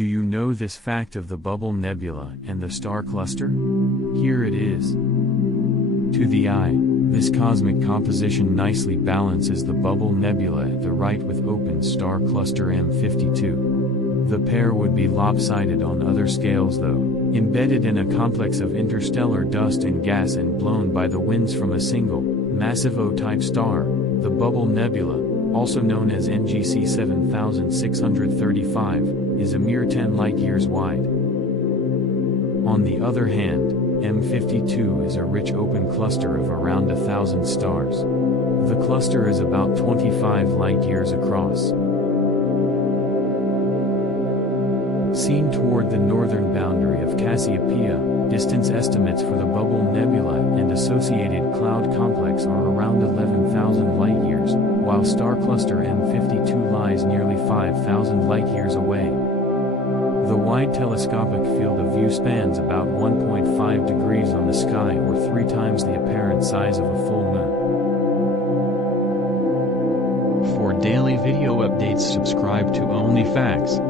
Do you know this fact of the Bubble Nebula and the star cluster? Here it is. To the eye, this cosmic composition nicely balances the Bubble Nebula at the right with open star cluster M52. The pair would be lopsided on other scales though, embedded in a complex of interstellar dust and gas and blown by the winds from a single, massive O-type star, the Bubble Nebula, also known as NGC 7635, is a mere 10 light-years wide. On the other hand, M52 is a rich open cluster of around 1,000 stars. The cluster is about 25 light-years across. Seen toward the northern boundary of Cassiopeia, distance estimates for the Bubble Nebula and associated cloud complex are around 11,000 light-years, while star cluster M52 lies nearly 5,000 light-years away. The wide telescopic field of view spans about 1.5 degrees on the sky, or 3 times the apparent size of a full moon. For daily video updates, subscribe to Only Facts.